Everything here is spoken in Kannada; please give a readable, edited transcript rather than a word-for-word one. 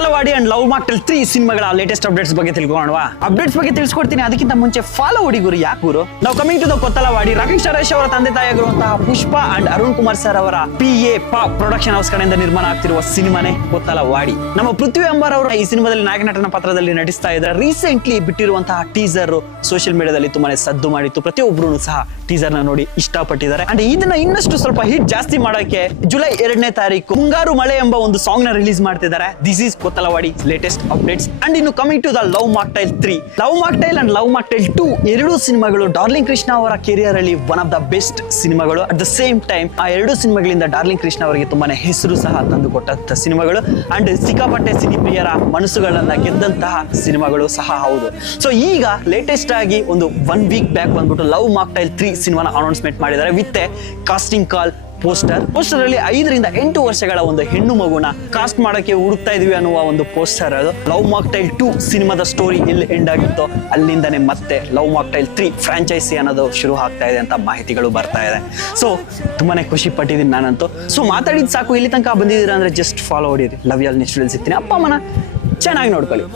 ಕೊತ್ತಲವಾಡಿ ಅಂಡ್ ಲವ್ ಮಾಕ್ಟೆಲ್ 3 ಸಿನಿಮಾಗಳ ಲೇಟೆಸ್ಟ್ ಅಪ್ಡೇಟ್ಸ್ ಬಗ್ಗೆ ತಿಳ್ಕೊಳ್ಳೋಣವಾ? ಅಪ್ಡೇಟ್ಸ್ ಬಗ್ಗೆ ತಿಳಿಸ್ಕೊಡ್ತೀನಿ. ಅದಕ್ಕಿಂತ ಮುಂಚೆ ಫಾಲೋ ಹೊಡಿ ಗುರು. ಯಾಕೆ ಗುರು? ನಾವು coming to the Kothalavadi. Rakesh ಅರಶ್ ಅವರ ತಂದೆ ತಾಯಿಯಾಗಿರುವಂತಹ ಪುಷ್ಪ ಅಂಡ್ ಅರುಣ್ ಕುಮಾರ್ ಸರ್ ಅವರ PA ಪ್ರೊಡಕ್ಷನ್ ಹೌಸ್ ಕಡೆಯಿಂದ ನಿರ್ಮಾಣ ಆಗ್ತಿರುವ ಸಿನಿಮಾನೇ ಕೊತ್ತಲವಾಡಿ. ನಮ್ಮ ಪೃಥ್ವಿ ಅಂಬಾರ್ ಅವರು ಈ ಸಿನಿಮಾದಲ್ಲಿ ನಾಯಕ ನಟನ ಪಾತ್ರದಲ್ಲಿ ನಟಿಸ್ತಾ ಇದ್ದಾರೆ. ರೀಸೆಂಟ್ಲಿ ಬಿಟ್ಟಿರುವಂತಹ ಟೀಸರ್ ಸೋಷಿಯಲ್ ಮೀಡಿಯಾದಲ್ಲಿ ತುಂಬಾನೇ ಸದ್ದು ಮಾಡಿತ್ತು. ಪ್ರತಿಯೊಬ್ಬರು ಸಹ ಟೀಸರ್ ನ ನೋಡಿ ಇಷ್ಟಪಟ್ಟಿದ್ದಾರೆ. ಅಂಡ್ ಇದನ್ನ ಇನ್ನಷ್ಟು ಸ್ವಲ್ಪ ಹಿಟ್ ಜಾಸ್ತಿ ಮಾಡೋಕೆ ಜುಲೈ 2ನೇ ತಾರೀಕು ಮುಂಗಾರು ಮಳೆ ಎಂಬ ಒಂದು ಸಾಂಗ್ ನ ರಿಲೀಸ್ ಮಾಡ್ತಿದ್ದಾರೆ. This is Kothalavadi latest updates. And ಇನ್ನು coming to the Love mocktail 3, Love Mocktail and Love Mocktail 2 ಎರಡು ಸಿನಿಮಾಗಳು ಡಾರ್ಲಿಂಗ್ ಕೃಷ್ಣ ಅವರ ಕೆರಿಯರ್ ಅಲ್ಲಿ ಒನ್ ಆಫ್ ದ ಬೆಸ್ಟ್ ಸಿನಿಮಾಗಳು. ಅಟ್ ದ ಸೇಮ್ ಟೈಮ್ ಆ ಎರಡು ಸಿನಿಮಾಗಳಿಂದ ಡಾರ್ಲಿಂಗ್ ಕೃಷ್ಣ ಅವರಿಗೆ ತುಂಬಾನೇ ಹೆಸರು ಸಹ ತಂದು ಕೊಟ್ಟಂತ ಸಿನಿಮಾಗಳು. ಅಂಡ್ ಸಿಕ್ಕಾಪಟ್ಟೆ ಸಿನಿಪ್ರಿಯರ ಮನಸ್ಸುಗಳನ್ನ ಗೆದ್ದಂತಹ ಸಿನಿಮಾಗಳು ಸಹ ಹೌದು. ಸೊ ಈಗ ಲೇಟೆಸ್ಟ್ ಆಗಿ ಒಂದು 1 ವೀಕ್ ಬ್ಯಾಕ್ ಬಂದ್ಬಿಟ್ಟು ಲವ್ ಮಾಕ್ಟೈಲ್ 3 ಸಿನಿಮಾನ ಅನೌನ್ಸ್ಮೆಂಟ್ ಮಾಡಿದ್ದಾರೆ with a casting call poster ಅಲ್ಲಿ 5 ರಿಂದ 8 ವರ್ಷಗಳ ಒಂದು ಹೆಣ್ಣು ಮಗುನ ಕಾಸ್ಟ್ ಮಾಡಕ್ಕೆ ಹುಡುಕ್ತಾ ಇದೀವಿ ಅನ್ನುವ ಒಂದು ಪೋಸ್ಟರ್. ಅದು ಲವ್ ಮಾಕ್ಟೈಲ್ 2 ಸಿನಿಮಾದ ಸ್ಟೋರಿ ಎಲ್ಲಿ ಎಂಡ್ ಆಗಿತ್ತೋ ಅಲ್ಲಿಂದಾನೆ ಮತ್ತೆ ಲವ್ ಮಾಕ್ಟೈಲ್ 3 ಫ್ರಾಂಚೈಸಿ ಅನ್ನೋದು ಶುರು ಆಗ್ತಾ ಇದೆ ಅಂತ ಮಾಹಿತಿಗಳು ಬರ್ತಾ ಇದೆ. ಸೊ ತುಂಬಾನೇ ಖುಷಿ ಪಟ್ಟಿದ್ದೀನಿ ನಾನಂತೂ. ಸೊ ಮಾತಾಡಿದ್ ಸಾಕು, ಇಲ್ಲಿ ತನಕ ಬಂದಿದ್ದೀರಾ ಅಂದ್ರೆ ಜಸ್ಟ್ ಫಾಲೋ ಹೊಡೀರಿ. ಲವ್ ಯಾಲ್ ನೆಕ್ಸ್ಟ್ ವಿಡಿಯೋದಲ್ಲಿ ಸಿಗ್ತೀನಿ. ಅಪ್ಪ ಅಮ್ಮನ ಚೆನ್ನಾಗಿ ನೋಡ್ಕೊಳ್ಳಿ.